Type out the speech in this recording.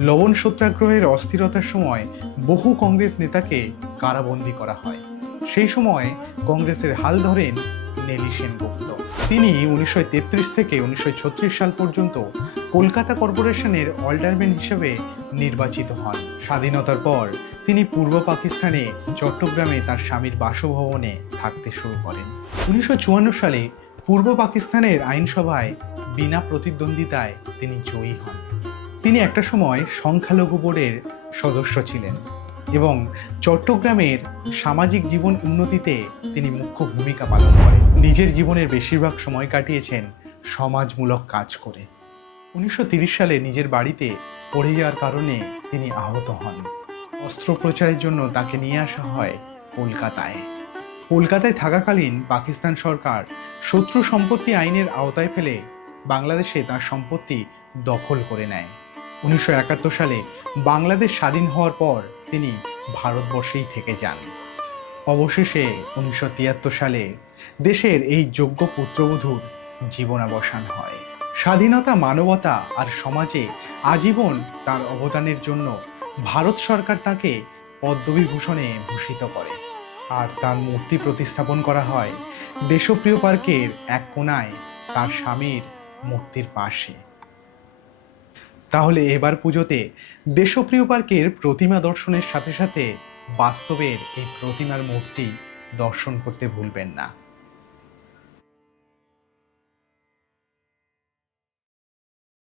লবণ সত্যাগ্রহের অস্থিরতার সময় বহু কংগ্রেস নেতাকে কারাবন্দী করা হয়। সেই সময় কংগ্রেসের হাল ধরেন নেলি সেনগুপ্ত। তিনি উনিশশো তেত্রিশ থেকে উনিশশো ছত্রিশ সাল পর্যন্ত কলকাতা কর্পোরেশনের অল্ডারম্যান হিসেবে নির্বাচিত হন। স্বাধীনতার পর তিনি পূর্ব পাকিস্তানে চট্টগ্রামে তার স্বামীর বাসভবনে থাকতে শুরু করেন। উনিশশো চুয়ান্ন সালে পূর্ব পাকিস্তানের আইনসভায় বিনা প্রতিদ্বন্দ্বিতায় তিনি জয়ী হন। তিনি একটা সময় সংখ্যালঘু বোর্ডের সদস্য ছিলেন এবং চট্টগ্রামের সামাজিক জীবন উন্নতিতে তিনি মুখ্য ভূমিকা পালন করেন। নিজের জীবনের বেশিরভাগ সময় কাটিয়েছেন সমাজমূলক কাজ করে। উনিশশো সালে নিজের বাড়িতে পড়ে যাওয়ার কারণে তিনি আহত হন। অস্ত্রোপচারের জন্য তাকে নিয়ে আসা হয় কলকাতায়। কলকাতায় থাকাকালীন পাকিস্তান সরকার শত্রু সম্পত্তি আইনের আওতায় ফেলে বাংলাদেশে তার সম্পত্তি দখল করে নেয়। উনিশশো একাত্তর সালে বাংলাদেশ স্বাধীন হওয়ার পর তিনি ভারতবর্ষেই থেকে যান। অবশেষে উনিশশো তিয়াত্তর সালে দেশের এই যোগ্য পুত্রবধূর জীবনাবসান হয়। স্বাধীনতা, মানবতা আর সমাজে আজীবন তার অবদানের জন্য ভারত সরকার তাকে পদ্মবিভূষণে ভূষিত করে। আর তার মূর্তি প্রতিস্থাপন করা হয় দেশপ্রিয় পার্কের এক কোনায় তার স্বামীর মূর্তির পাশে। তাহলে এবার পুজোতে দেশপ্রিয় পার্কের প্রতিমা দর্শনের সাথে সাথে বাস্তবের এই প্রতিমার মূর্তি দর্শন করতে ভুলবেন না।